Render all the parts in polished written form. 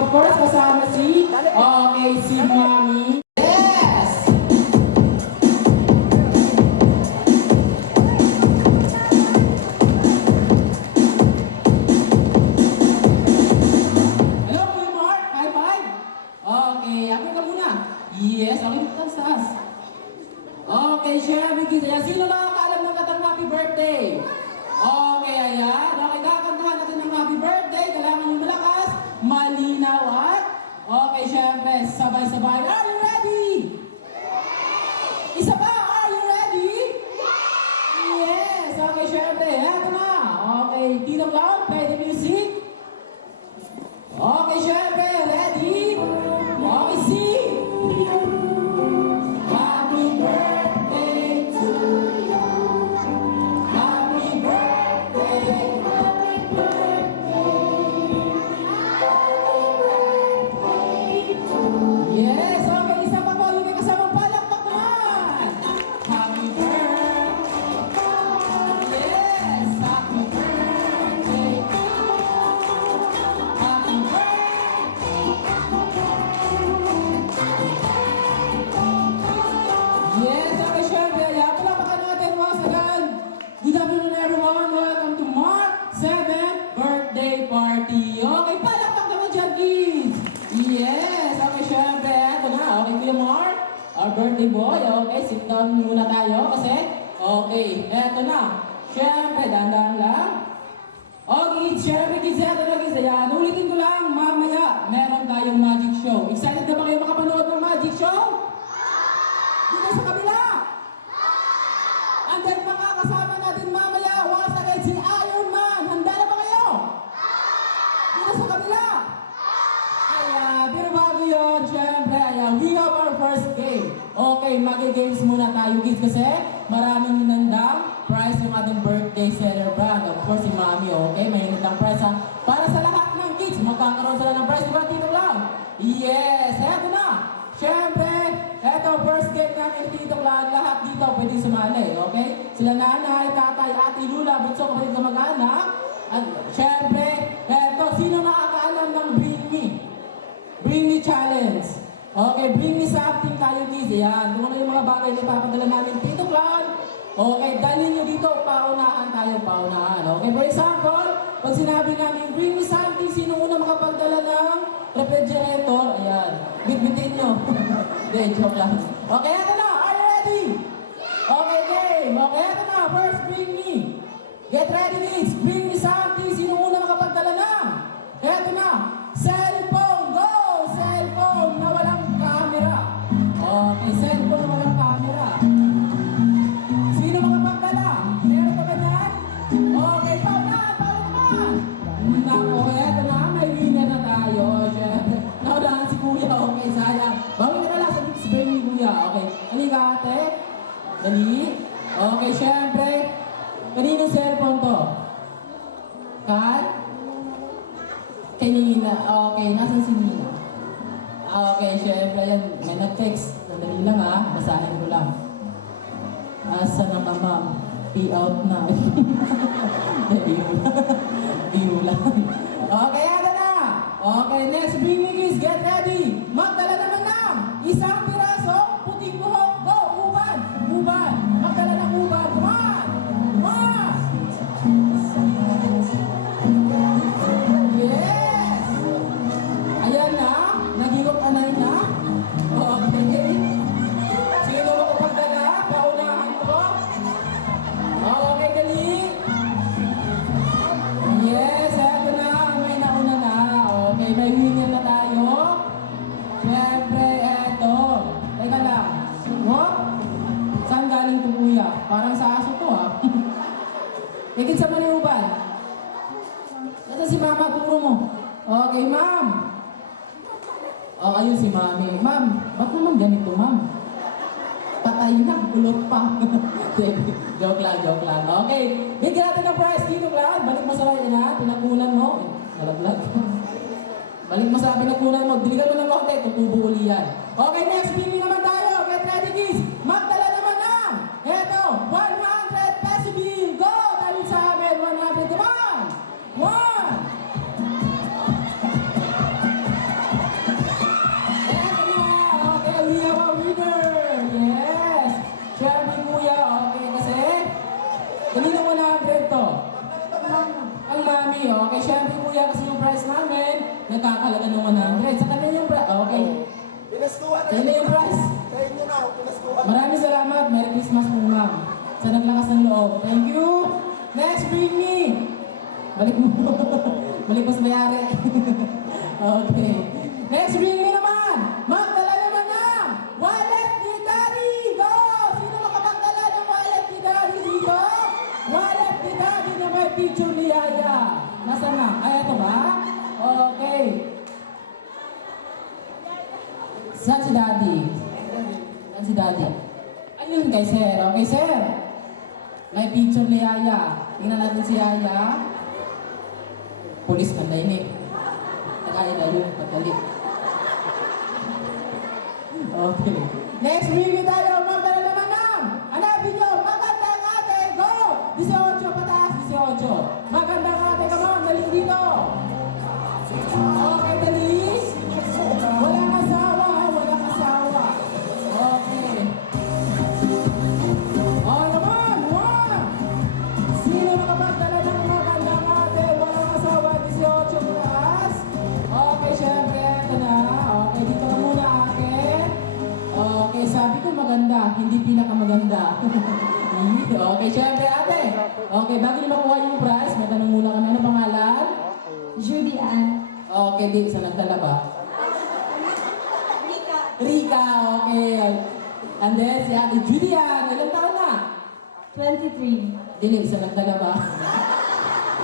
of course, kasama si, okay, si Mami. Yes! Hello, Kuya Mark. High five. Okay, ako ka muna. Yes, okay, taas. Okay, share with you. Sino nakakaalam ng katang happy birthday? Okay, ayan. Okay, kakantahan natin ng happy birthday. Kailangan nyo malakas, malinaw at okay, syempre, sabay-sabay. Are you ready? Isa pa, are you ready? Yes! Okay, syempre, eto na. Okay, Tito Clown, play the music. Okay, syempre, ready? Okay, sing! Happy birthday to you. Happy birthday. Happy birthday. Yes, okay, isa pa po. Yung may kasamang palakpak naman. Happy birthday. Yes, happy birthday. Happy birthday. Yes, okay, syempre. Ayan, palapakan natin once again. Good afternoon, everyone. Welcome to Mark 7th birthday party. Okay, palakpak naman dyan, kids. Yes, okay, syempre. Ito na, okay, Kuya Mark. Our birthday boy. Okay, sit down muna tayo kasi, okay, eto na. Syempre, dahan-dahan lang. Okay, syempre, kids, eto na, kids. Ayan, ulitin ko lang, mamaya, meron tayong magic show. Excited na ba kayo makapanood ng magic show? Dito sa kabila. And then makakasama natin mamaya once again si Iron Man. Handa na ba kayo? Dito sa kabila. Ayan, pero bago yun, syempre, ayan, we have our first game. Okay, magi-games muna tayo, kids, kasi maraming hinandang prize yung ating birthday celebrant. Of course, si Mami, okay, may hinandang prize ha. Para sa lahat ng kids, magkakaroon sila ng prize, diba, Tito lang? Yes, eto na. Syempre, eto, first game namin dito lang, lahat dito pwede sumali, okay? Sila nanay, tatay, ate, lula, bunso, kapatid na mag-anak. At syempre, eto, sino nakakaalam ng Bring Me? Bring Me Challenge. Okay, bring me something tayo, kids. Yan, kung ano yung mga bagay na papadala namin dito lang. Okay, dalhin nyo dito, paunahan tayo, paunahan. Okay, for example, pag sinabi namin, bring me something, sino una makapagdala ng refrigerator? Ayan, bitbitin nyo. Hindi, joke lang. Okay, eto na, are you ready? Okay, game. Okay, eto na, first bring me. Get ready, kids. Bring me something, sino una makapagdala ng? Eto na, cellphone, go! Cellphone na walang camera. Okay, cellphone na walang camera. Sino makapagdala? Meron pa ba yan? Okay, paunahan, paunahan. Nako, eto na, may winner na tayo. Syempre, naunahan si Kuya. Okay, sayang. Bawin ka na lang sa tips brain ni Kuya. Okay, halika ate. Dali. Okay, syempre. Kaninong cellphone to? Kat? Kanina. Okay, nasan si Nina? Okay, syempre yan. May nag-text. Sandali lang ha. Basahin ko lang. Asa na ka, ma'am? Pee out na. View lang. Okay, ano na? Okay, next. Bring me, kids. Get ready. Magdala naman na. Isang piraso. Puting buhok. Go. Uban. Uban. Magdala ng uban. Come on. Come on. Yes. Ayan na. Nagigok anay na. Okay. Sino makapagdala? Paunahan ko. Okay, dali. Yes, eto na. May nauna na. Okay, may winner na tayo. Siyempre, eto. Teka lang. What? Saan galing to, Kuya? Parang sa aso to, ha? Higit sa maniuban. Nasa si Mama, turo mo. Okay, ma'am. Oh, ayun si Mami. Ma'am, ba't naman ganito, ma'am? Patay na, kulot pa. Joke lang, joke lang. Okay, bigyan natin ng prize dito, Clan. Balik mo sa na, pinakulan mo. Nalaglag. Balik mo sa pinakulan mo. Diligan mo ng konti, tutubo uli yan. Okay, next meeting naman tayo. Get ready, kids. Magdala naman ng, eto, 100 peso bill. Go! Dali sa amin, 100. Come on! 1! 100. Sa kanya yung prize. Okay. Pinaskuhan Sa inyo yung prize. Sa inyo na, pinaskuhan. Maraming salamat. Merry Christmas po, ma'am. Sa naglakas ng loob. Thank you. Next, bring me. Balik mo. Balik mo sa mayari. Okay. Next, bring me naman. Magdala naman ng wallet ni Daddy. Go! Sino makapagdala ng wallet ni Daddy dito? Wallet ni Daddy na may picture ni Yaya. Nasaan na? Ay, ito ba? Okay. Saan si Daddy? Saan si Daddy? Ayun kay Sir. Okay, Sir. May picture ni Yaya. Tingnan natin si Yaya. Pulis na nainig. Nakain na yun. Pagdali. Okay. Next review tayo. Magdala naman ng hanapin nyo. Magandang ate. Go! 18 pataas. 18. Magandang ate. Come on. Daling dito. Okay, dali. Walang asawa. Walang asawa. Okay. Oh, naman. One. Sino makapagdala ng magandang ate? Walang asawa. 18 pataas. Okay, syempre. Ito na. Okay, dito ka muna, ate. Okay, sabi ko maganda. Hindi pinakamaganda. Okay, syempre, ate. Okay, bago niyo makuha yung prize, may tanong muna kami. Ano pangalan? Judy Ann. Okay, di. Sa nagdala ba? Rika. Rika, okay. And then, si ate Julian. Ilang taon na? 23. Dili, sa nagdala ba?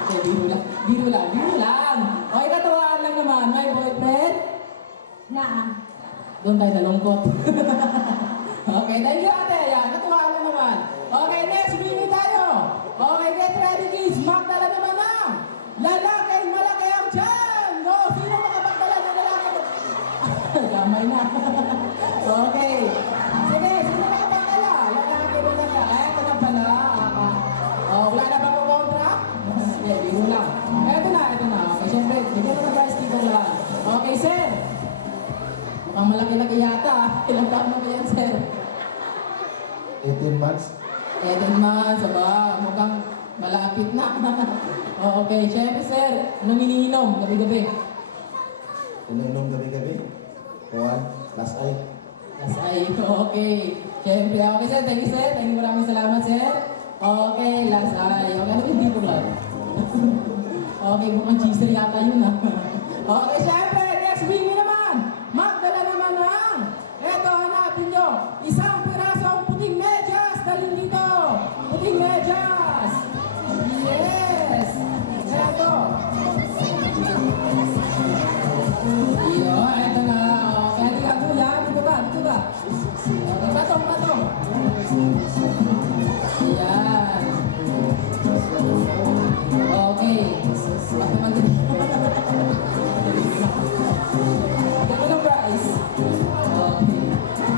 Okay, biro lang. Biro lang. Biro lang. Okay, katuwaan lang naman. May boyfriend? Naa. Doon tayo nalungkot. Okay, thank you ate. Yan, katuwaan lang naman. Okay, next video tayo. Okay, get ready kids. Magdala naman ng lalaki malaki ang tiyan. Go, sino makapagdala ng lalaki? Gamay na. Okay. Sige, sino makapagdala? Lalaki malaki. Ay, ito na pala. Oh, wala na ba po kontra? Sige, biro lang. Ito na, ito na. Okay, syempre, bigyan mo na prize dito lang. Okay, sir. Mukhang malaki-laki yata. Ilang taon na ba yan, sir? 18 months. 18 months, aba, mukhang malapit na. Okay, syempre, sir. Anong iniinom? Gabi-gabi. Umiinom gabi-gabi. Kuhan, last eye. Yes, ay, okay. Syempre, okay, sir. Thank you, sir. Thank you, maraming salamat, sir. Okay, last eye. Okay, ano yung dito lang? Okay, mukhang cheeser yata yun, ah. Okay, syempre, next video naman. Magdala naman ng, eto, hanapin nyo, isang pirasong puting medyas. Dalhin dito. Puting medyas. Yes. Eto. Iyo, eto na. Okay, di ka kuya. Dito ba? Dito ba? Okay, patong, patong. Ayan. Okay. Patong man din. Ganun ang price. Okay.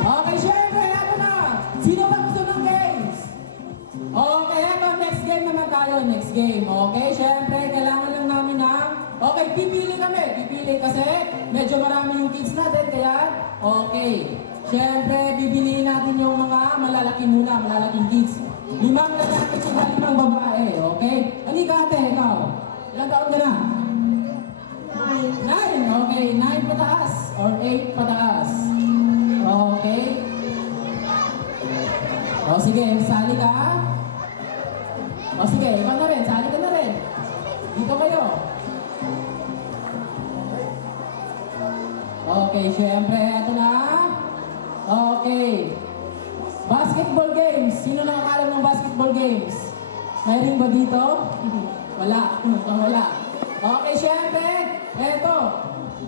Okay, syempre, ano na? Sino ba gusto ng games? Okay, eto, next game naman tayo. Next game. Okay, syempre, kailangan lang namin ng... Okay, pipili kami. Pipili kasi medyo marami yung kids natin, kaya... Okay. Syempre, bibiliin natin yung mga malalaki muna, malalaking kids. 5 lalaki at 5 babae. Okay? Halika ate, ikaw. Ilang taon ka na? 9. Okay, 9 pataas or 8 pataas. Okay. O sige, sali ka. O sige, ikaw na rin, sali ka na rin. Dito kayo. Okay, syempre, ito na. Okay. Basketball games. Sino nakakalam ng basketball games? May ring ba dito? Wala. Wala. Okay, syempre. Eto.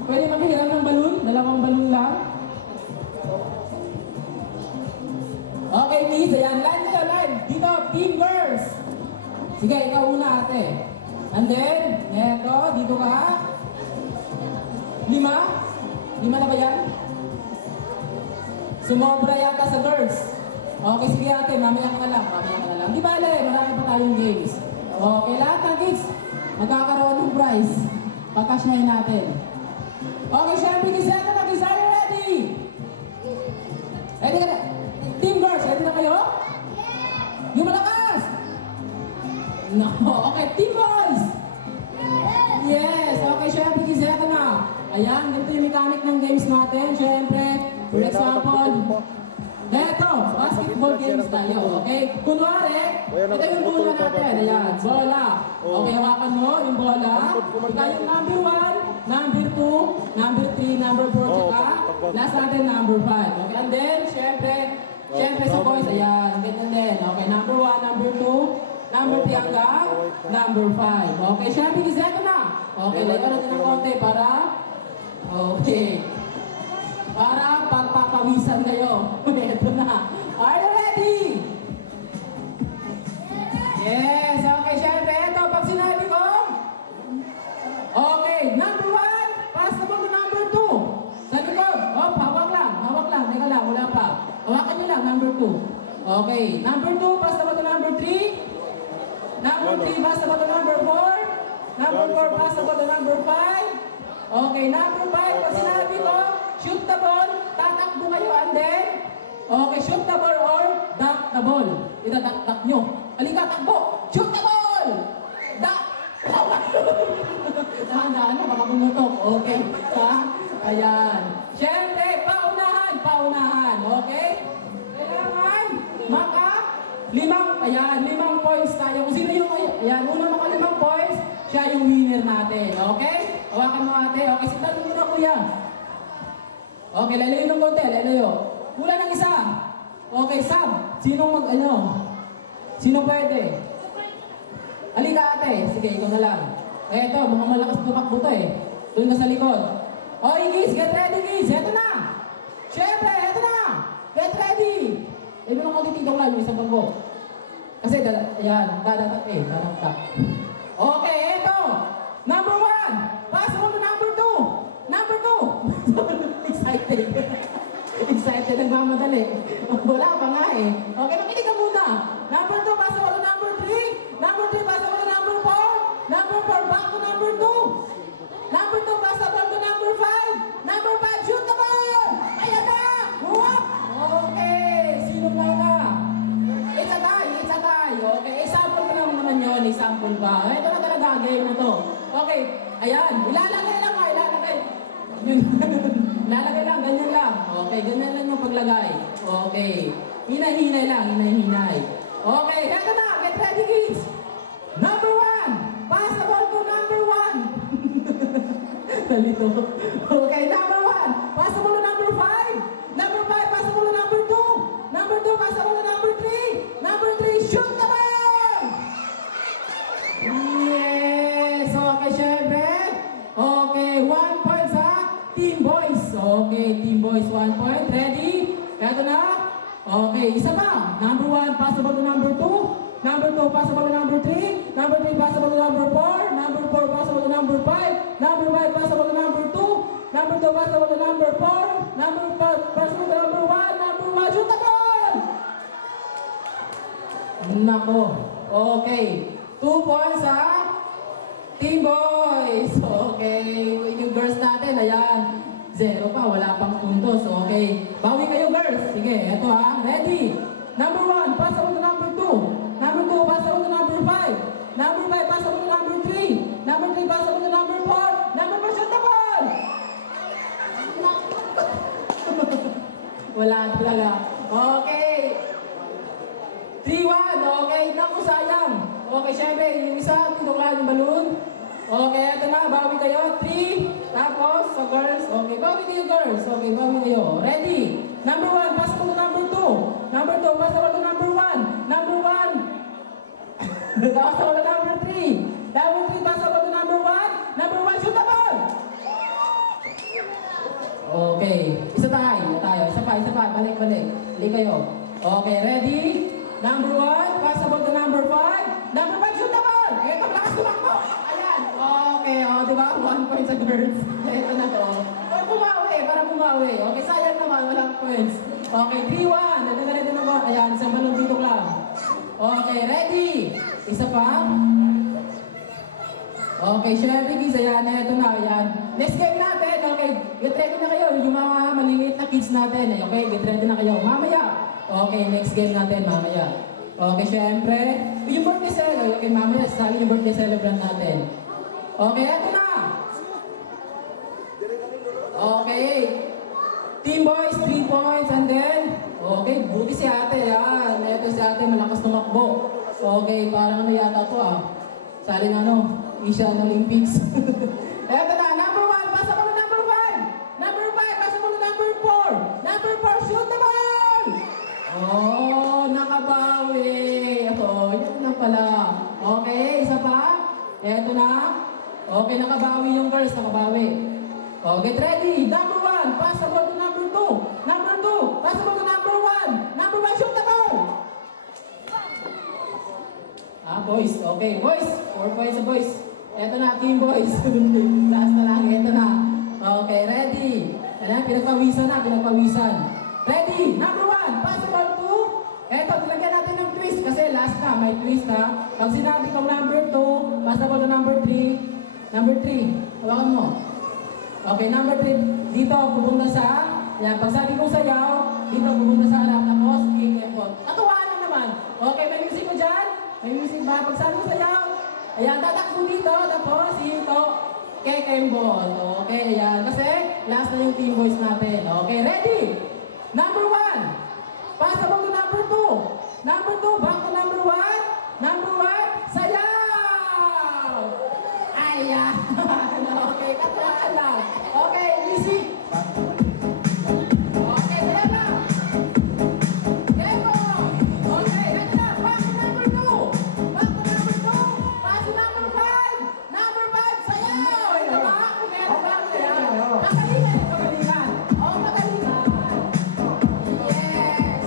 Pwede maghiram ng balon? 2 balon lang. Okay, miss. Ayan. Line kayo, line. Dito, team girls. Sige, ikaw una ate. And then, eto, dito ka. 5? 5 na ba yan? Sumobra yata sa girls. Okay, sige ate, mamaya ka na lang. Mamaya ka na lang. Di bale, marami pa tayong games. Okay, lahat ng kids, magkakaroon ng prize. Pagkasyahin natin. Okay, syempre, kiseta na, kids, are you ready? Ready ka na? Team girls, ready na kayo? Yung malakas! No, okay, team boys! Yes, okay, syempre, kiseta na. Ayan, ganito yung mechanic ng games natin. Siyempre, for example, eto, basketball games tayo, okay? Kunwari, ito yung bola natin, ayan, bola. Okay, hawakan mo yung bola. Ikaw yung number 1, number 2, number 3, number 4, tsaka last natin number 5. Okay, and then, syempre sa boys, ayan, ganyan din. Okay, number 1, number 2, number 3 hanggang number 5. Okay, syempre, kasi ito na. Okay, layo natin ng konti para, okay. Para pagpapawisan kayo. Ito na. Are you ready? Yes, okay, syempre. Ito, pag sinabi ko, okay, number 1, pass the ball to number 2. Sa likod, hawak lang. Teka lang, wala pa. Hawakan nyo lang, number 2. Okay, number 2, pass the ball to number 3. Number 3, pass the ball to number 4. Number 4, pass the ball to number 5. Okay, number 5, pag sinabi ko, shoot the ball, tatakbo kayo, and then, okay, shoot the ball or duck the ball. Itatak nyo. Halika, takbo! Shoot the ball! Duck! Dahan-dahan na, baka bumutok. Okay, ha? Ayan. Siyempre, paunahan. Okay? Kailangan, limang points tayo. Kung sino yung, ayan, una maka 5 points, siya yung winner natin. Okay? Hawakan mo ate. Okay, sitan mo na kuya. Okay, lalayo ng konti, lalayo. Kulang ng isa. Okay, Sam. Sinong pwede? Halika ate. Sige, ikaw na lang. Eto, mukhang malakas tumakbo to eh. Doon ka sa likod. Okay, guys, get ready, guys. Eto na. Siyempre, eto na. Get ready. Ibi mo konti titong lang yung isang pagbo. Kasi, ayan, dadatak. Okay, eto. Number 1. Pass mo to number 2. Number 2. Excited, nagmamadali. Wala pa nga eh. Okay, makinig ka muna. Number 2, pass mo to number 3. Number 3, pass mo to number 4. Number 4, back to number 2. Number 2, pass mo to number 5. Number 5, shoot the ball! Ayan na! Whoop! Okay, sino na na? It's a tie. Okay, example pa lang naman yun. Example pa. Ito na talaga ang game na to. Okay, ayan. Ilalagay lang. Yun. Lalagay lang, ganyan lang. Okay, ganyan lang yung paglagay. Okay. Hinay-hinay lang, hinay-hinay. Okay, eto na. Get ready, kids. Number 1. Pass the ball to number 1. Dalito. Okay, number 1. Pass the ball to number 5. Number 5, pass the ball to number 2. Number 2, pass the ball to number 3. Number 3, shoot the ball! Yes! Okay, syempre. Okay, 1 point sa Team Boys. Okay, Team Boys, 1 point. Ready? Eto na. Okay, isa pa. Number 1, pass the ball to number 2. Number 2, pass the ball to number 3. Number 3, pass the ball to number 4. Number 4, pass the ball to number 5. Number 5, pass the ball to number 2. Number 2, pass the ball to number 4. Number 5, pass the ball to number 1. Number 1, shoot the ball! Nako. Okay. 2 points sa Team Boys. Okay. Yung girls natin, ayan. 0 pa, wala pang puntos. Okay. Bawi kayo, girls. Sige, eto ha. Ready? Number 1, pass the ball to number 2. Number 2, pass the ball to number 5. Number 5, pass the ball to number 3. Number 3, pass the ball to number 4. Number 4, shoot the ball! Wala talaga. Okay. 3-1. Okay. Naku, sayang. Okay, syempre, yung isa, tinuklaan yung balloon. Okay, eto na, bawi kayo. 3, tapos sa girls. Okay, bawi kayo girls. Okay, bawi kayo. Ready? Number 1, pass mo to number 2. Number 2, pass mo to number 1. Number 1. Pass mo to number 3. Number 3, pass mo to number 1. Number 1, shoot the ball! Okay, isa tayo. Isa pa. Balik. Hindi kayo. Okay, ready? Number 1, pass the ball to number 5. Number 5, shoot the ball! Ito, lakas tumakbo! Ayan! Okay, diba? 1 point sa girls. Ito na to. Para bumawi. Okay, sayang naman, walang points. Okay, 3-1. Ito na ba? Ayan, isang balong dito lang. Okay, ready? Isa pa. Okay, syempre, guys, ayan, ito na, ayan. Next game natin, okay, get ready na kayo, yung mga maliliit na kids natin, okay, get ready na kayo, mamaya. Okay, next game natin, mamaya. Okay, syempre, yung birthday celebrant, okay, mamaya, sabi yung birthday celebrant natin. Okay, ito na. Okay. Team boys, 3 points, and then, okay, buti si ate, yan. Ito si ate, malakas tumakbo. Okay, parang ano yata to Sali na Asian Olympics. Eto na, number 1, pasa mo na number 1. Number 5, pasa mo na number 4. Number 4, shoot the ball! Oh, nakabawi. Ito, yan lang pala. Okay, isa pa. Eto na. Okay, nakabawi yung girls, nakabawi. Okay, ready. Number 1, pass the ball to number 2. Number 2, pass the ball to number 1. Number 1, shoot the ball. Boys. Okay, boys. 4 points sa boys. Eto na, team boys. Last na lang, eto na. Okay, ready. Ayan, pinagpawisan. Ready, number 1, pass the ball to. Eto, nilagyan natin ng twist kasi last na, may twist Pag sinabi kong number 2, pass the ball to number 3. Number 3, hawakan mo. Okay, number 3, dito pupunta sa, yan, pag sabi kong sayaw, dito pupunta sa harap, tapos, kick and ball. Natuwaan lang naman. Okay, may music mo dyan? May music ba? Pag sabi kong sayaw, ayan, tatakbo dito, tapos, dito, kick and ball. Okay, ayan, kasi, last na yung team boys natin. Okay, ready? Number 1, pass the ball to number 2. Number 2, back to number 1. Number 1, sayaw! Ayan. Okay, katuwaan lang. Okay, music. Okay, sayaw lang. Tempo. Okay, ready na. Back to number 2. Back to number 2. Pass to number 5. Number 5, sayaw! Ito ba? Meron ba? Sayaw. Magalingan. Oh, magalingan. Yes.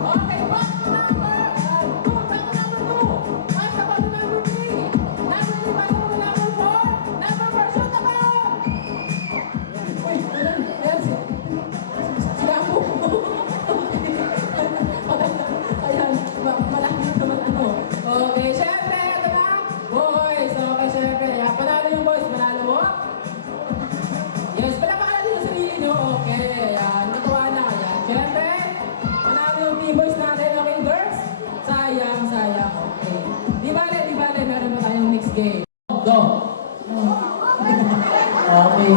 Okay, back to number 2. Back to number 2. Pass the ball to number 3. Number 3, pass the ball to number 4. Number 4, shoot the ball! Uy, ayan si Apo. Ayan, malaki naman Okay, syempre, ito na. Boys, okay, syempre. Ayan, panalo yung boys, panalo mo. Yes, palapakan natin yung sarili nyo. Okay, ayan, natuwa na. Ayan, syempre, panalo yung team boys natin. Okay, girls? Sayang. Okay. Di bale, meron pa tayong next game. Go. Okay.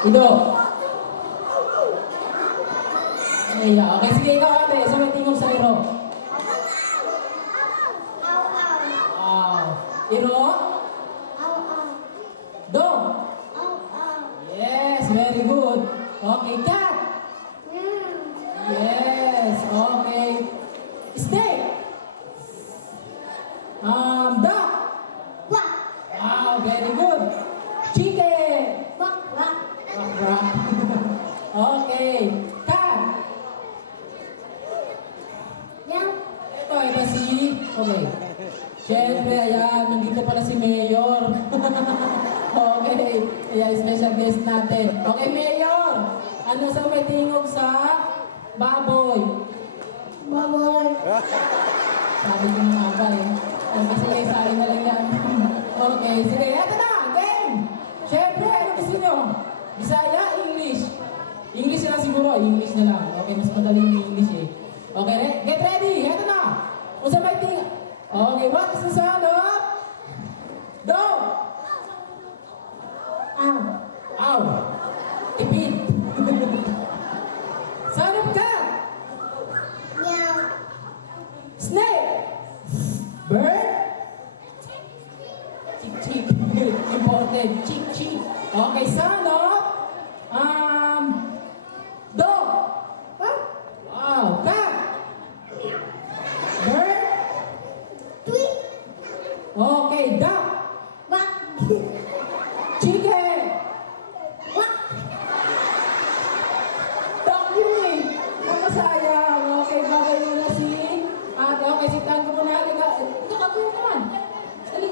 Ido. Okay, sige ikaw ate. Sa may tingog sa iro. Iro. Do. Yes, very good. Okay, cat. Yes, okay. Snake. Duck. Wow, very good. Chicken. Okay. Cat. Ito si... Okay. Siyempre, ayan, nandito pala si Mayor. Okay. Ayan, special guest natin. Okay, Mayor. Ano sa may tingog sa baboy? Sabi ko ng aba kasi may sali na lang yan. Okay, sige. Eto na, game! Siyempre, ano gusto nyo? Bisaya, English. English na lang siguro. English na lang. Okay, mas madali yung English Okay, get ready. Eto na. Kung sa may ting... Okay, what is the sound of? Dog. Ow. Ipit. Sound of cat. Snake. Bird. Chick. Important. Chick. Okay, sound of? Dog. Wow, cat. Bird. Okay, duck. Chicken. Duck yun sayang. Okay, bagay mo na si ate. Okay, sitaan ko muna. Kakakuha naman. Dali.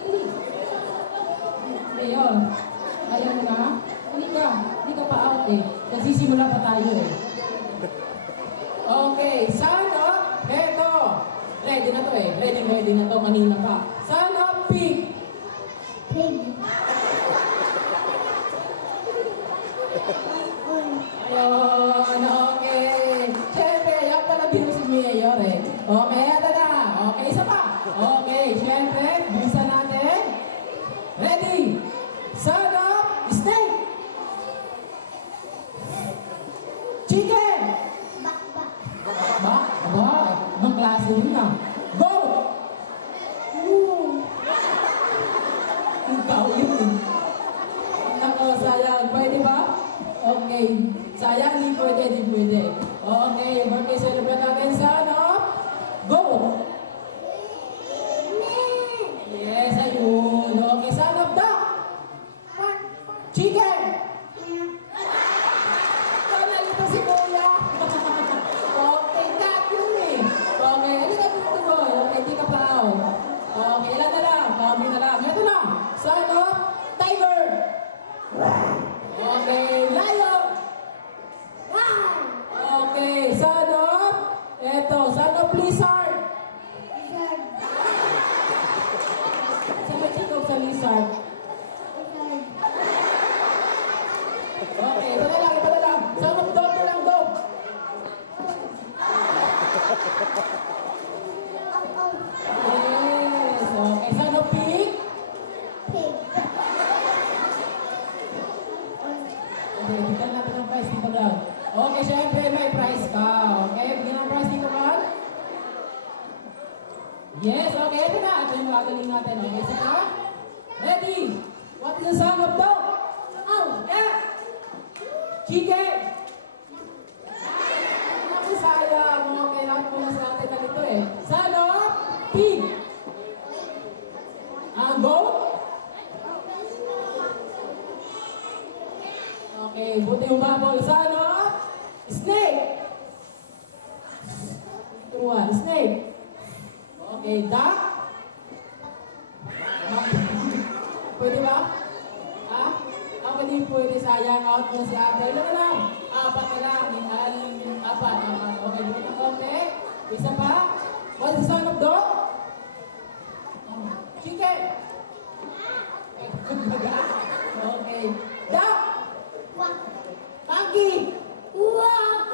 Ayun. Ayaw mo na. Hindi ka pa out Nagsisimula pa tayo Okay, sound of, eto. Ready na to Ready na to kanina pa. Sound of pig. Ayun, okay. Siyempre, yan pala biro si Mayor Okay, eto na. Okay, isa pa. Okay, siyempre, bilisan natin. Ready? Sound of snake. Sige na. Go! Ikaw yun. Ako, sayang. Pwede ba? Okay. Sayang, di pwede, di pwede. Okay, birthday celebrate natin sa ano? Go! Yes, ayun. Okay, son of the chicken! Sana ito si Kuya. Okay, cat yun eh. Okay, hindi ka tutuloy. Okay, di ka pa. Okay, ilan na lang? Kami na lang. Ito na. Son of tiger. Okay, lion. Okay, son of eto, son of lizard. Sabi ikaw sa lizard. Okay, ito na lang, ito na lang. Son of dog na lang, dog. Yes, okay. Son of pig. Okay, bigyan natin ng prize dito lang. Okay, syempre may prize ka. Okay, bigyan ng prize dito ka. Yes, okay, ito na. Ito yung makagaling natin. Okay, saka. Ready? What is the sound of dog? Oh, yeah. Chicken. Ako sayang. Okay, lahat mo na sa atin na ito eh. Sound of pig. Goat. Okay, buti umabol sa ano? Snake! Tuwa, snake. Okay, duck. Pwede ba? Ha? Ako din pwede, sayang. Out mo si ate. Ilan na lang? Apat na lang. Apat. Okay, dito na okay. Isa pa? What is the sound of dog? Chicken. Okay. Duck. Monkey! Wow!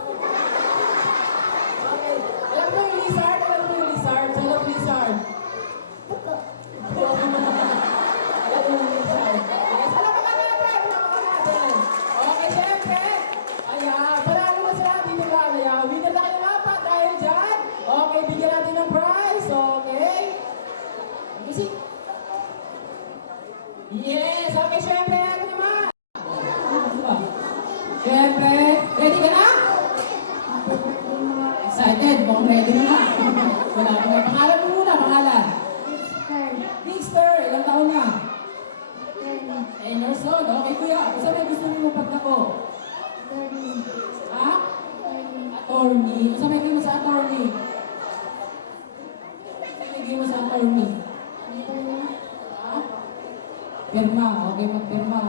Okay. Alam mo yung lizard? Alam mo yung lizard? Son of lizard. Alam mo yung lizard. Yes, alam mo ka natin! Okay, syempre. Ayan, parang mo sila dito ba? Ayan, winner na kayo apat dahil dyan. Okay, bigyan natin ng prize. Okay. Music. Yes, okay, syempre. Ano naman? Syempre, ready ka na? Excited? Mukhang ready na nga. Wala ko may pangalan mo muna, pangalan. Mixter, ilang taon na? 10 years old. Okay, kuya. Kung saan may gusto mo pagdako? Ha? Attorney. Kung saan may game mo sa attorney? Saan may game mo sa attorney? Ha? Pirma. Okay, magpirma.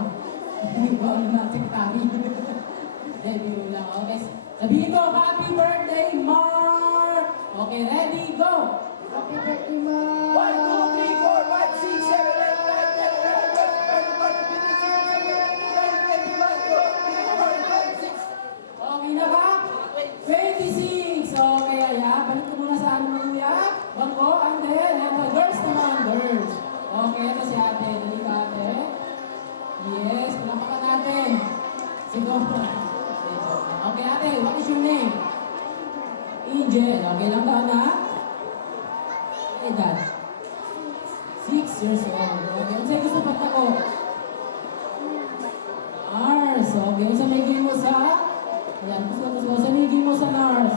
Hindi ko ano na, sekretary. Ready mo lang. Okay. Sabihin ko, happy birthday, Mark! Okay, ready, go! Happy birthday, Mom! 1, 2, 3, 4, 5, 6, 7, 8, 9, 10, 11, 12, 13, 14, 15, 16, 17, 18, 19, 20, 21, 22, 23, 24, 25, 26. Okay na ba? 26. Okay, ayan. Balik ko muna sa ano bangko, and then, eto, girls naman, girls. Okay, ito si ate. Dali ka, ate. Yes, palapakan natin. Siguro. Okay, ate, what is your name? Angel. Okay lang ba na? Edad? 6 years old. Okay, saan gusto pa ako? Nars. Okay, saan may game mo sa? Ayan, gusto. Saan may game mo sa Nars?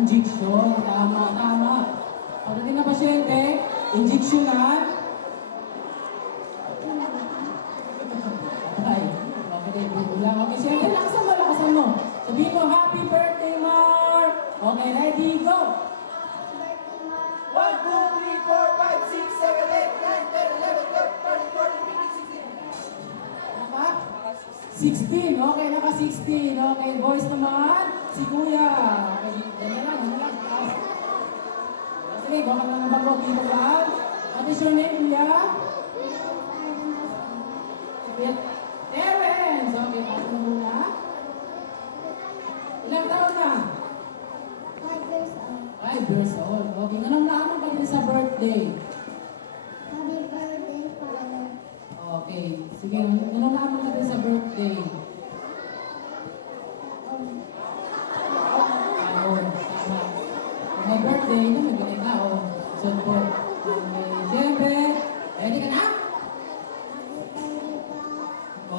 Injection. Tama. Pagdating na pasyente, injectionan. Ay, okay, lang. Okay, syempre, lakasan mo. Sabihin mo, happy birthday, Mark! Okay, ready, go! 1, 2, 3, 4, 5, 6, 7, 8, 9, 10, 11, 12, 13, 14, 15, 16. Naka 16. Okay, naka 16. Okay, boys naman. Si Kuya. Okay, yan na lang. Sige, baka na naman ko. Dito ba? What is your name, Kuya? Terence. Okay, pasok na muna. Ilang taon na? 5 years old. 5 years old. Okay, nanamnaman ka din sa birthday. Happy birthday, Father. Okay, sige, nanamnaman ka din sa birthday.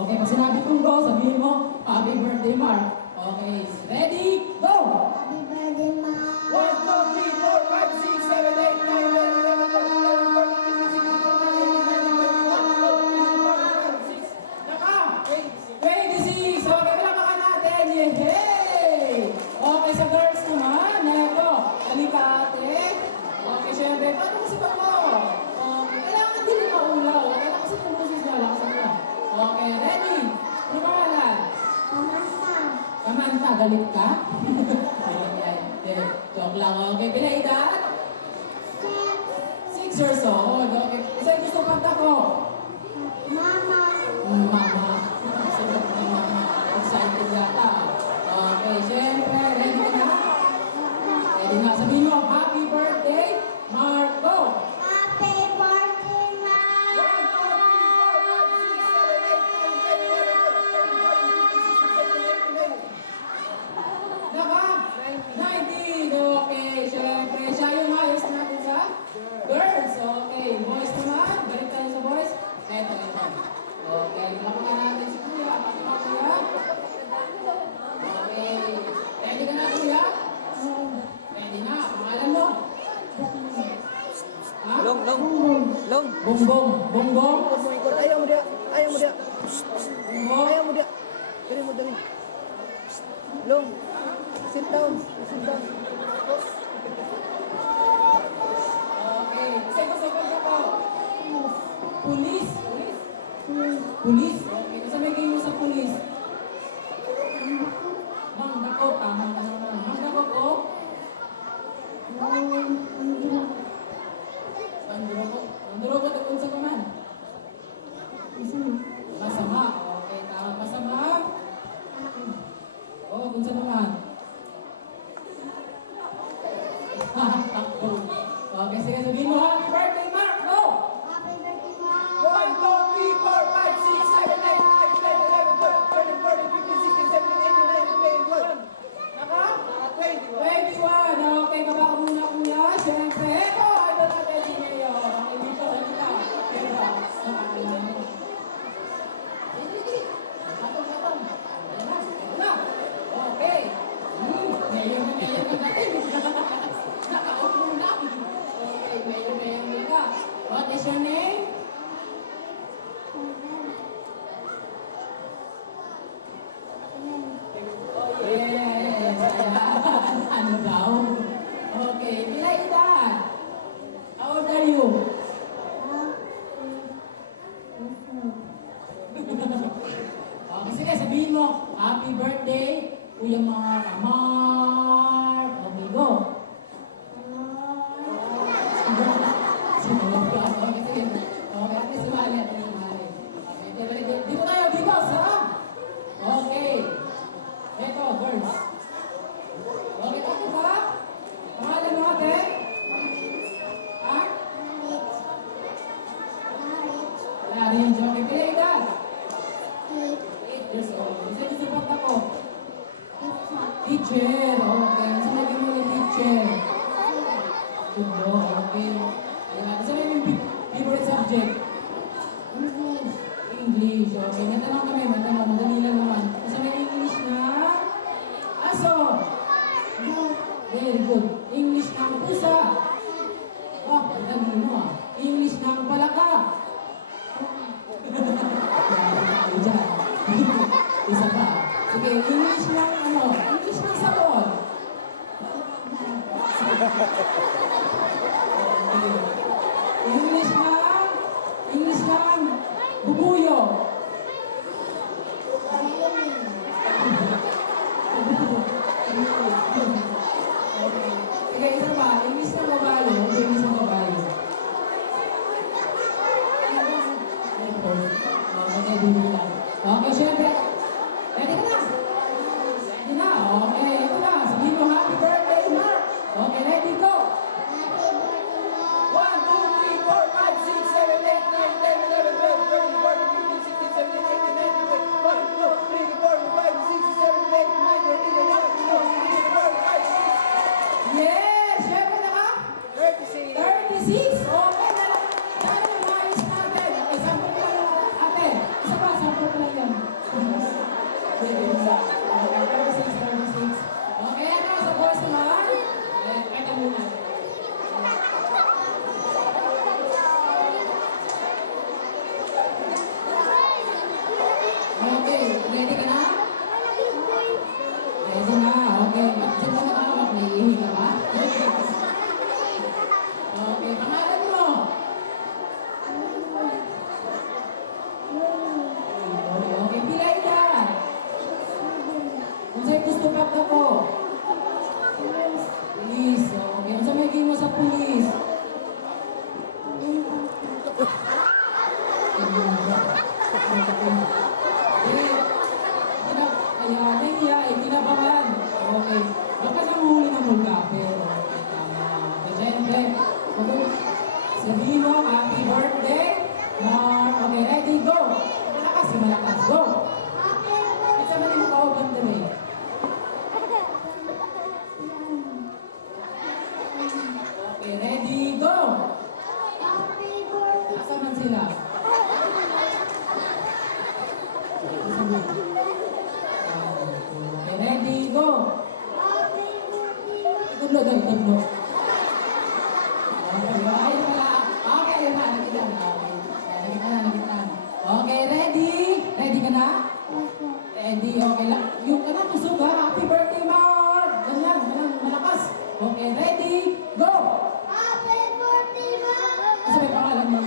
Okay, pag sinabi kong go, sabihin mo, happy birthday, Mark. Okay, ready, go! Happy birthday, Mark. 1, 2, 3, 4, 5, 6, 7, 8, 9, 10, 11, 12, 13, 14, 15, 16, 17, 18, 19, 20, 21, 22, 23, 24, 25, 26. Naka! 26! Okay, palamakan natin. Yay! Okay, sa girls naman. Neto, halika ate. Okay, syempre, paano kasi pa mo? Okay, kailangan din yung maulaw. Okay, kasi yung boses niya, lakasan niya. Okay, ready? Ano pangalan? Samantha. Samantha, galit ka? Okay, joke lang. Okay, pila edad? 6 years old. Okay, isa yung gusto pagta ko. Mama. Mama. Excited yata. Okay, syempre, ready ka na? Ready na. Sabihin mo, happy birthday, Marco! Happy birthday, Mark. Naka? 19. Okay, syempre. Siya yung ayos natin sa girls. Okay, boys naman. Balik tayo sa boys. Eto. Okay, palamakan natin si Kuya. Palamakan Kuya. Okay. Ready ka na, Kuya? Ready na. Pangalan mo? Ha? Long. Bongbong. Bongbong? Ayaw mo dia. Bongbong? Ayaw mo dia. Dali mo dali. Long. Sit down. Okay. Kasi gusto ko po. Pulis. Pulis? Okay. Kasi may game mo sa pulis. Mangdako. Tama ka naman. Mangdako po. Anduro ko tungkol sa kaman. Masama. Okay. Tama. Masama. Oo, kung sa naman. Okay, sige. Sabihin mo, happy birthday, Mark. Go! Happy birthday, Mark. 1, 2, 3, 4, 5, 6, 7, 8, 9, 10, 11, 12, 13, 14, 15, 16, 17, 18, 19, 20, 21. Naka? 21. Okay, kaba ka muna kuya. Siyempre, ito, idol natin si Mayo. Okay, dito, halika. Pero, nakakailan mo. Satong. Ayan na. Okay. Mayo ka natin. Nakaupo na. Okay, Mayo ka. What is your name? Yes! Ayan. Ano daw? Okay. Pila edad? How old are you? Okay, sige. Sabihin mo, happy birthday, Kuya Mark. Okay, go. Sinunod ka. Okay, sige. Okay, ate sumali. Okay, dito tayo. Dito, sa? Okay. Ito, girls. Okay, ito ba? Pangalan mo ate? Ha? Larin, okay. Pila edad? 8 years old. Isa yung support ako. Teacher. Okay. Isa naging mga teacher. Tundo. Okay. Ayan. Isa na yung favorite subject? English. Okay. May tanong kami. Madali lang naman. Kasi may English na aso. Very good. English ng pusa. Oh, madali mo ah. English ng palaka. Diyan. Isa pa. Sige, English ng ano? English ng sabon. Okay. English ng bubuyo. Okay, ready ka na? Ready na, okay. Diyan ka nakahawak, naiihi ka ba? Okay, pangalan mo? Okay, pila edad? Kung sa'yo gusto pa ko? Police, okay. Kung sa'yo may mo sa police? Ayan, nahiya, kinabahan. Okay. Baka nanghuli ng multa, pero okay, tama. Okay, syempre, sabihin mo, happy birthday, Mark. Okay, ready, go. Malakas, malakas, go. Isa mo rin mo banda rin. Okay, ready, go. Asa man sila? Okay, ready, go. Tudlo, tudlo. Okay, ay, wala. Okay, ayun na, nakita na. Okay, ready? Ready ka na? Ready, okay lang. Yung ka na, tusog ha. Happy birthday, Mark! Ganyan, malakas. Okay, ready? Go! Kasi may pangalan mo.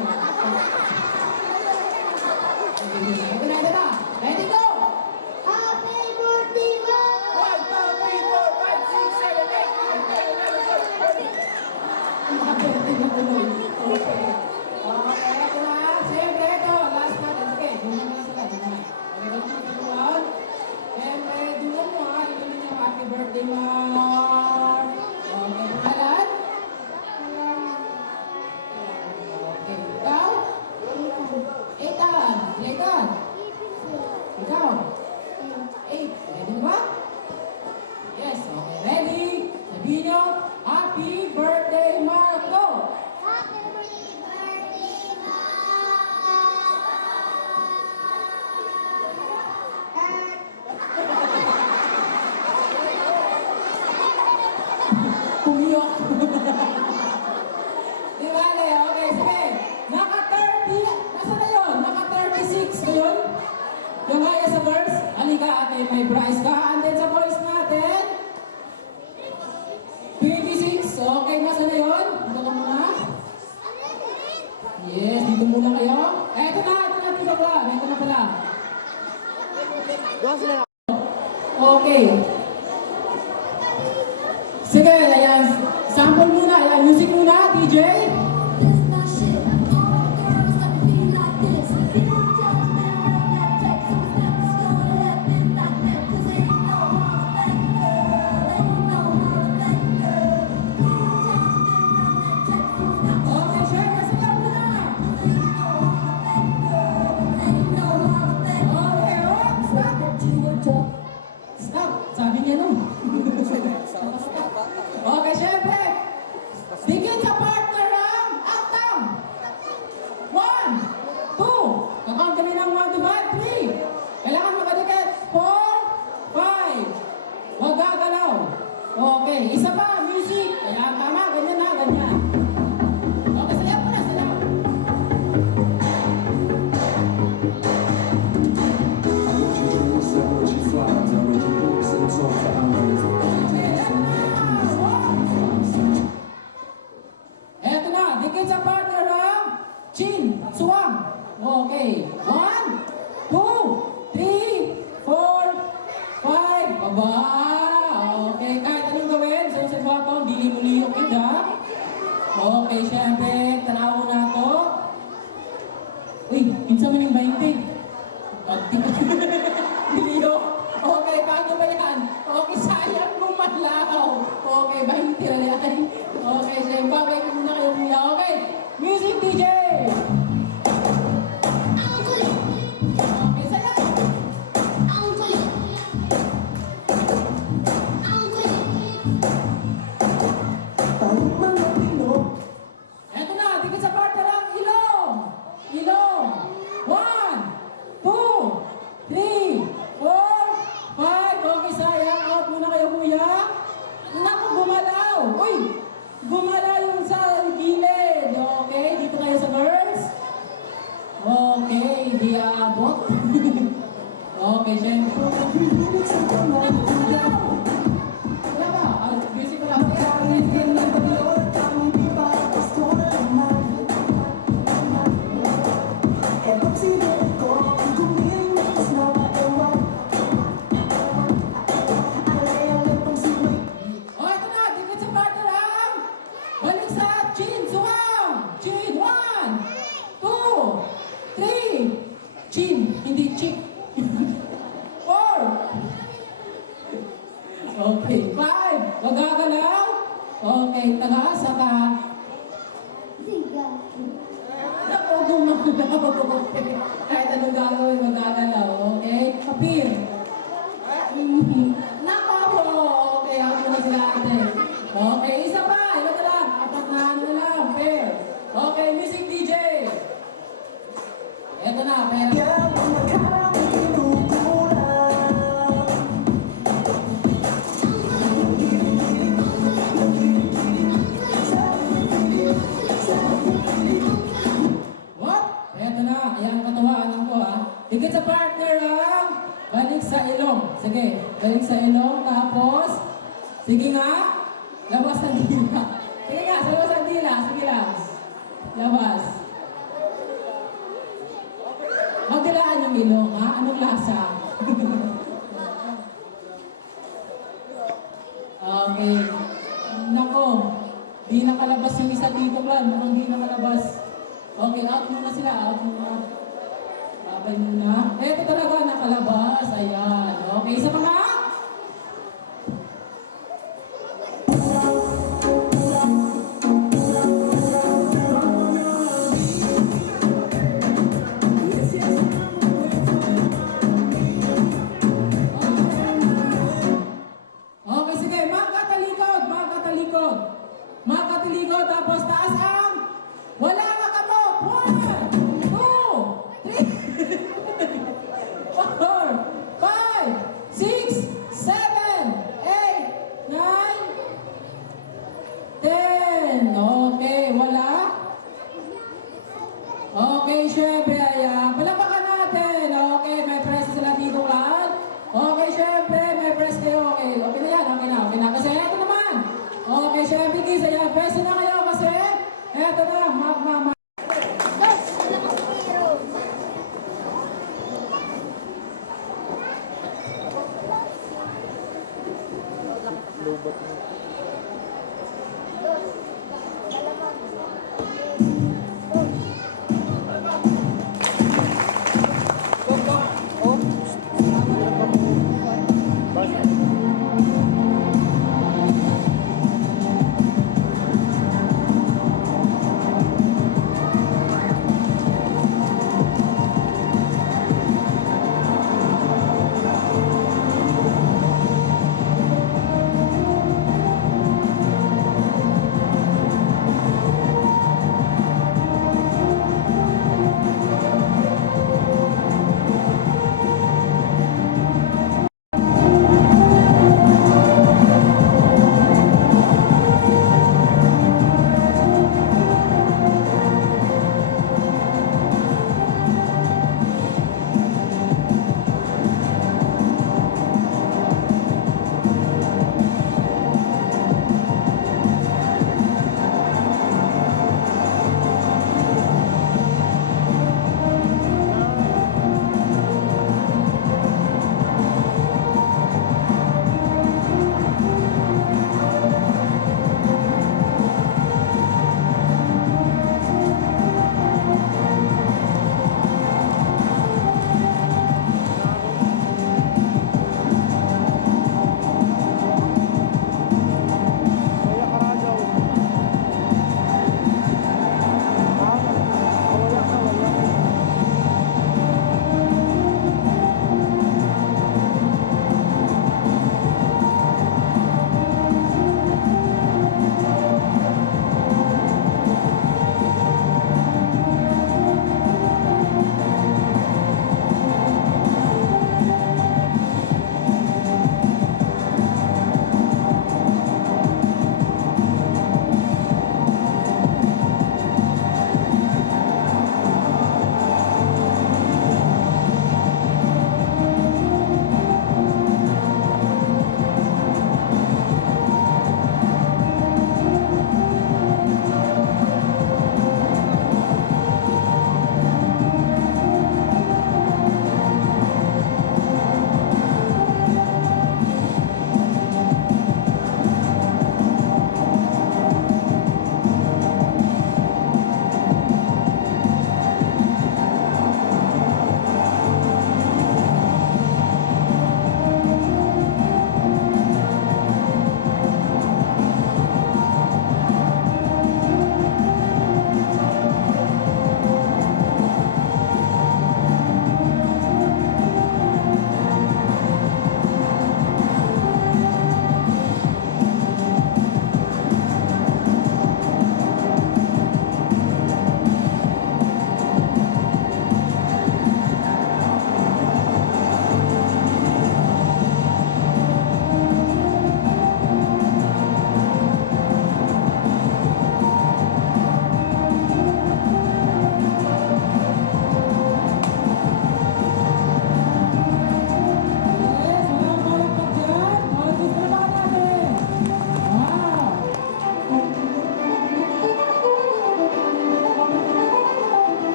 Ito na. Ready, go! Happy birthday na tuloy. Okay. Okay, ito na. Siyempre, ito. Last natin. Okay, doon naman sila. Doon naman. Okay, doon naman sila. Siyempre, doon mo ha. Doon niyo happy birthday, Mark. Okay, pangalan? Okay, ikaw? Ethan. Ethan. Ikaw? 8. Ready ba? Yes, okay. Ready? Sabihin nyo, happy birthday, Mark. Go! Pumiyok. Di ba, Leo? Okay, sige. Naka-30. Nasaan na yun? Naka-36 na yun? Yung kaya sa girls? Halika, ate, may prize ka. And then sa boys natin, 26. Okay, nasaan na yun? Dito ka muna. Yes, dito muna kayo. Eto na, dito pala. Eto na pala. Doon sila. Okay. Sige, ayan. Sample muna, ayan. Music muna, DJ. Okay, syempre, sige muna. Okay, stop. Stop. Sabi niya no. Okay, syempre. Begin sa partner ang Actam. 1, 2. Kakount kami ng 1 to 5, 3. Kailangan makadikit. 4, 5. Huwag gagalaw. Okay, isa pa, music. Ayan, tama. Ganyan na, ganyan. Okay, sayaw mo na, sayaw. Eto na, dikit sa partner ng chin, suwang. Okay, 1, 2, 3, 4, 5. Baba. Okay, kahit anong gawin, sa bottom, dili mo liyok ida. Okay, syempre, tanaw mo na to. Uy, pinsa mo ng 20. Liyok. Okay, bago ba yan? Okay, sayang gumalaw. Okay, 20 na yan. Okay, syempre, babay ko muna kayo muna. Okay, music DJ! Okay, sayaw! Eto na, dikit sa partner ng ilong. Ilong. 1, Okay, syempre. Wala ba? Music ko lang. Oh, ito na. Dikit sa partner ang balik sa chin. Suwang. Chin. 1, 2, 3. Chin. Hindi chick. 4. Okay. 5. Wag gagalaw. Okay. Taga saka. Siga. Ako gumagalaw. Kahit anong gagawin, magagalaw. Okay? Kapir. Nako po. Okay, ako muna sila ate. Okay, isa pa. Ilan na lang? Apat na ano na lang. Pair. Okay, music DJ. Eto na, pair. What? Eto na. Ayan, katawaan lang ko ha. Higit sa partner ang balik sa ilong. Sige, balik sa ilong. Tapos, sige nga. Labas ang dila. Sige nga, labas ang dila. Sige lang. Labas. Magdilaan yung ilong, ha? Anong lasa? Okay. Nako. Di nakalabas yung isa dito, Clan. Mukhang di nakalabas. Okay, out muna sila. Out muna. Babay muna. Eto talaga, nakalabas. Ayan. Okay, isa pa nga. Okay, sige. Magkatalikod. Magkatalikod. Magkatalikod. Tapos taas ang wala nga kamo. 1, 2, 3, 4, 5, 6, 7, 8, 9, 10. Okay, wala. Okay, syempre, ayan. Palapakan natin. Okay, may press sila dito lang. Okay, syempre, may press kayo. Okay, okay na yan. Okay na, okay na. Kasi eto naman. Okay, syempre, guys, ayan. Press na kayo kasi eto na. Dos, dalawang piro. Lubot mo. Dos, dalawang. Oh. Basta.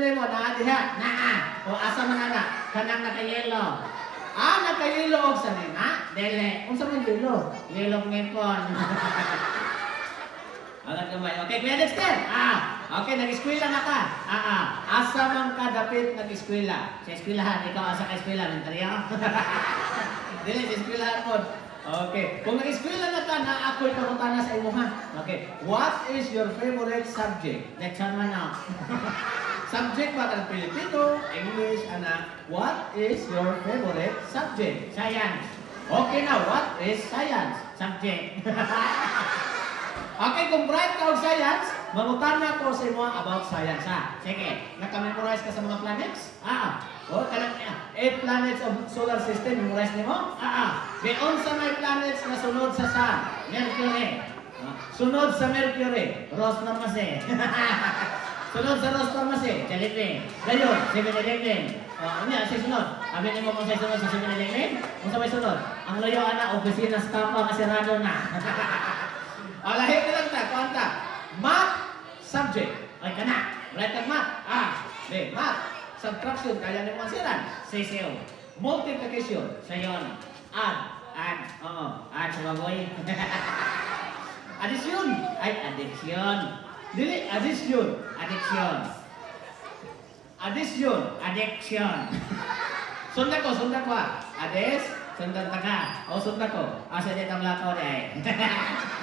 nimo na diha. Naa. O asa man ana? Kanang naka-yellow. Naka-yellow og sa nina? Dele. Unsa man yellow? Yellow ngipon. Alam ka ba? Okay, Kuya Dexter. Okay, nag-eskwela na ka. Asa man ka dapit nag-eskwela? Sa eskwelahan, ikaw asa ka eskwela, mentaryo? Dili, sa eskwelahan mo. Okay, kung nag-eskwela na ka, na-ako'y pangutana sa imo ha. Okay, what is your favorite subject? Lecture man na. Subject ba ka ng Pilipino, English, anak? What is your favorite subject? Science. Okay na, what is science? Subject. Okay, kung bright ka og science, mangutana ko sa imo about science ha. Sige, naka-memorize ka sa mga planets? Kanang 8 planets of solar system, memorize nimo? Gayon sa may planets na sunod sa Sun, Mercury. Sunod sa Mercury, Ross Normase. Sunod sa Ross Normase, Chalipin. Gayon, 7-Eleven. Sa sunod. Amin nimo kung sa sunod sa 7-Eleven? Kung sa may sunod, ang layo ana, opisina sa Tampa, kasirado na. Lahit na lang ta, kuanta. Math subject. Ay, kana. Right kag math. Math. Subtraction, kaya nyo mansiran. Sisiyo. Multiplication. Sayon. Add. Add sa baboy. Addition. Ay, addiction. Dili, addition. Addiction. Addition. Addiction. Sundan ko. Sundan ta ka. Sundan ko. Asa di tang lakaw di.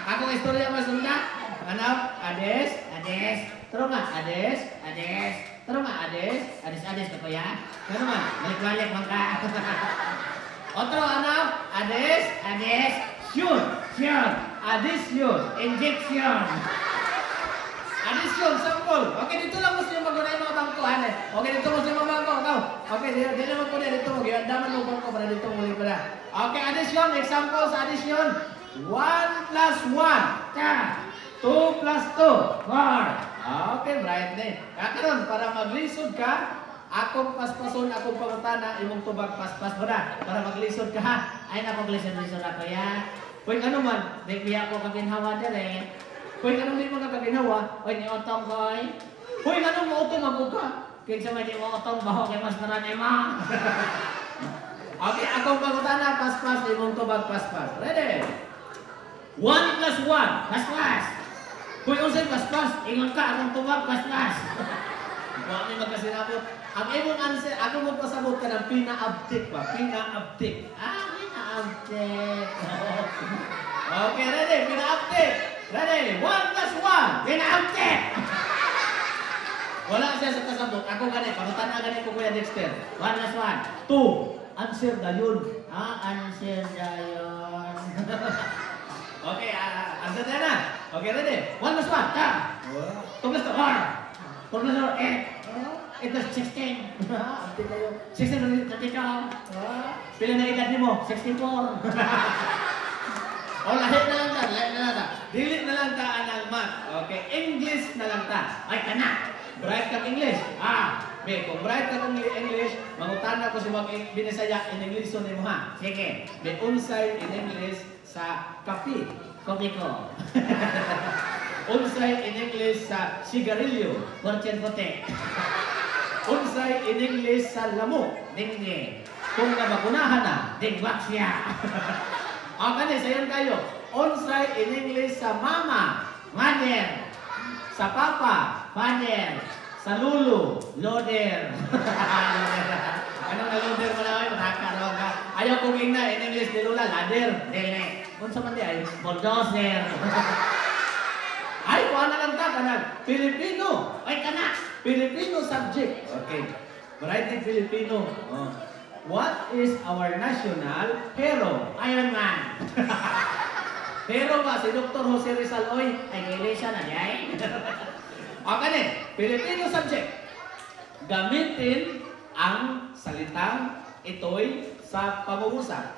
Ako istorya mo sundan. Ano? Ades. Taro nga. Ades. Taro nga. Ades ka pa ya. Ano man? Balik-balik man ka. Otro ano? Ades. Sure. Addition. Injection. Addition, sample. Okay, dito lang gusto yung mag-unay mga bangko. Okay, dito gusto yung mga bangko. Okay, dito naman po na dito. Giandaman mo bangko para dito muli pala. Okay, addition. Example sa addition. 1 plus 1. 2 plus 2. 4. Okay, bright din. Kakaroon, para maglisod ka, akong paspason, akong pangutana, imong tubag paspas mo na. Para maglisod ka ha. Ay, napaglisod-lisod ako ya. Kung ano man, di biya ko kaginhawa dire. Kung anong di mo nakaginawa, oy, ni otong koy. Kung anong mo otong mabuka. Kung sa may di mo otong baho kay mas naranay ma. Okay, akong pangutana, paspas, imong tubag paspas. Ready? 1 plus 1, paspas. Kung unsay paspas, ingon ka, akong tubag paspas. Huwag may magkasinabot. Ang imong answer, ako mo pasabot ka ng pina-abdik ba? Pina-abdik. Pina-abdik. Okay, ready? Pina-abdik. Ready? 1 plus 1. Pina-abdik. Wala siya sa kasabot. Ako ganit. Panutan na ganit ko Kuya Dexter. 1 plus 1. 2. Answer dayon. Answer dayon. Okay, answer na na. Okay, ready? 1 plus 1. 2 plus 2. 4. 4 plus 4. 8 plus 16. Abdik kayo. 16 plus 32. Pila na edad mo? 64. Lahit na lang ta. Dili na lang ta anang math. Okay, English na lang ta. Ay, kana. Bright kang English. Kung bright kang English, mangutana ko si Binisaya in English ni mo ha. Sige. May unsay in English sa kape. Kopi ko. Unsay in English sa sigarilyo. Porchen puti. Unsay in English sa lamok. Dingge. Kung nabakunahan na, dingwak siya. Okay, sayon kayo. Unsay in English sa mama. Mother. Sa papa. Father. Sa lulu. Loader. Anong na loader mo na kayo? Nakakaroon ka. Ayaw kong ingna in English ni Lula. Ladder. Dili. Unsa man di ay? Bulldozer. Ay, kuha na lang ka kanag. Filipino. Ay, kana. Filipino subject. Okay. Variety Filipino. What is our national hero? Iron Man. Hero ba? Si Dr. Jose Rizal Oy. Ay, kailan siya na niya eh. Okay, Filipino subject. Gamitin ang salitang ito'y sa pag-uusap.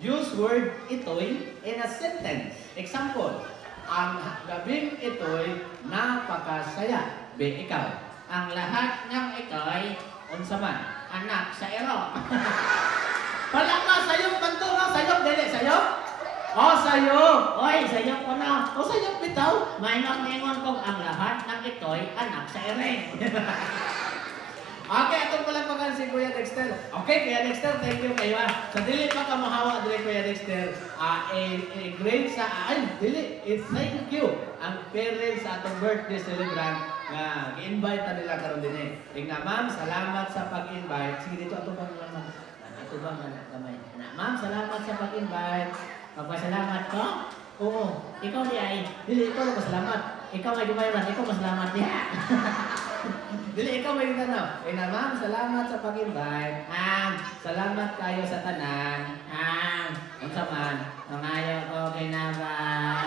Use word ito'y in a sentence. Example, ang gabing ito'y napakasaya. Be, ikaw. Ang lahat ng ito'y unsa man. Anak sa ero. Pala ka, sayop kanto na. Sayop, dili. Sayop? Sayop. Oy, sayop ko na. Sayop bitaw. May ningon kong ang lahat ng ito'y anak sa ere. Okay, atong palagpagan si Kuya Dexter. Okay, Kuya Dexter, thank you kayo. Sa dili pa ka mahawa dili Kuya Dexter. Great sa dili. It's thank you ang parents sa atong birthday celebrant nga gi-invite ta nila karon dinhi. Tingnan ma'am, salamat sa pag-invite. Sige dito ato bang naman. Ato bang kamay. Ma'am, salamat sa pag-invite. Magpasalamat ko? Oo. Ikaw di ay. Dili ikaw pasalamat. Ikaw ay gumayon, ikaw pasalamat diha. Dili ikaw may tanong. Ma'am, salamat sa pag-invite. Salamat kayo sa tanan. Unsa man, nangayo ko kay Naban.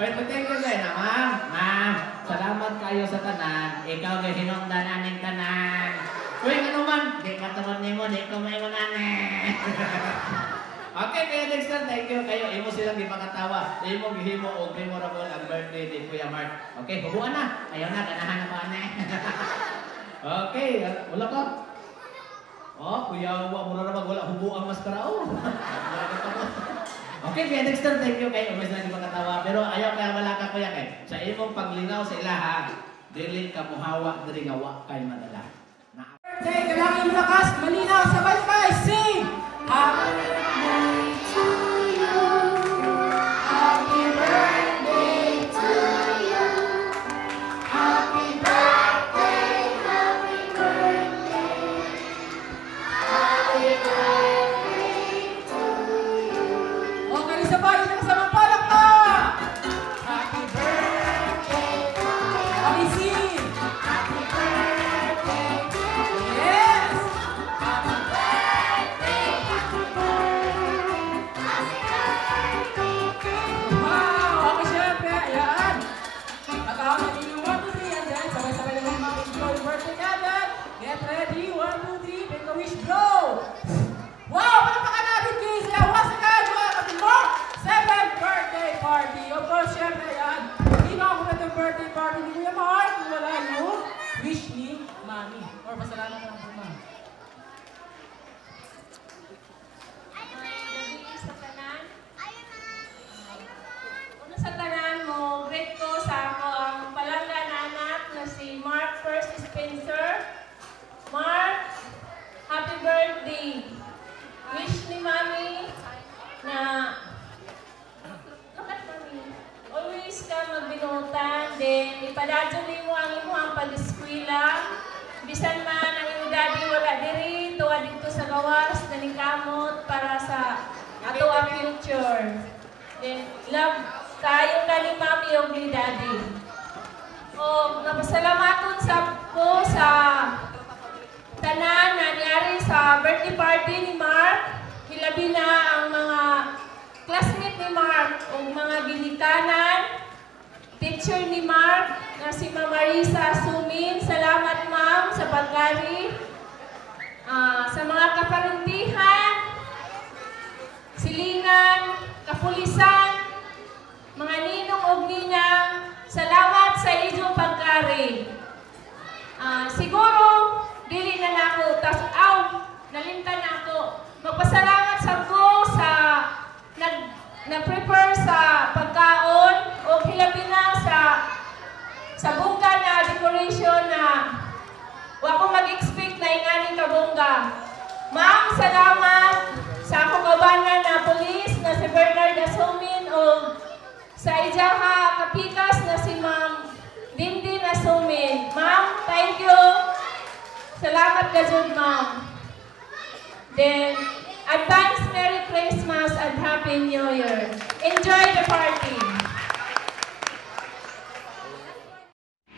Pero thank you kay na, ma'am. Ma'am, salamat kayo sa tanan. Ikaw kay hinungdan aning tanan. Uy, ano man, di ka tawag nimo, di ko may manane. Okay, Kuya Dexter, thank you kayo. Imo silang gipakatawa. Imo gihimo og memorable ang birthday ni Kuya Mark. Okay, hubuan na. Ayaw na, ganahan na ba na. Okay, wala ka. Oh, Kuya, mura na wala hubo ang maskara. Oh. Okay, Kuya Dexter, thank you kayo. Imo silang gipakatawa. Pero ayaw kaya wala ka Kuya kay. Sa imong paglingaw sa ilaha, dili ka muhawa diri nga wa kay madala. Birthday, kailangan lakas, malinaw, sabay-sabay, sing! Happy birthday to you. Happy birthday to you. Happy birthday, happy birthday. Happy birthday to you. Okay, sabay, nakasama palak na! Happy birthday to you. Okay, sing! Happy birthday to you. Yes! Happy birthday, happy birthday, happy birthday. Wow! Okay, syempre, ayan. Matawag natin yung 1, 2, 3, and then sabay-sabay naman mag-enjoy yung birthday natin. Get ready, 1, 2, 3, make a wish, blow! Wow! Palapakan natin kayo sila. Once again, welcome to more 7th birthday party. Of course, syempre, ayan. Hindi na ako ng birthday party ni Kuya Mark. Kung wala yung wish ni Mami. Or pasalamat lang po, Ma'am. Sa tanan. Una sa tanan mo, great ko sa ako ang palanggan anak na si Mark First Spencer. Mark, happy birthday. Wish ni Mami na look at Mami. Always ka magbinutan, then ipadadyo mo ang imong pag-eskwela. Bisan man ang iyong daddy wala diri, tuwa dito sa gawas, nanikamot para sa ato ang future. Then, love kayo ka ni Mami o ni Daddy. O, napasalamaton ko sa tanan na nangyari sa birthday party ni Mark. Hilabi na ang mga classmate ni Mark o mga ginikanan. Teacher ni Mark na si Ma'am Marisa Sumin. Salamat ma'am sa pagkari. Sa mga kaparintihan, silingan, kapulisan, mga ninong ug ninang, salamat sa inyong pagkari. Siguro, dili na nako, nalimtan nako. Magpasalamat sa ko sa nag-prepare sa pagkaon o hilabi na sa bungga na decoration na wa ko mag-expect na ingani ka bungga. Ma'am, salamat sa akong kabanan na polis na si Bernard Asumin o sa ijaha kapikas na si Ma'am Dindin Asumin. Ma'am, thank you. Salamat ka dyan, ma'am. Then,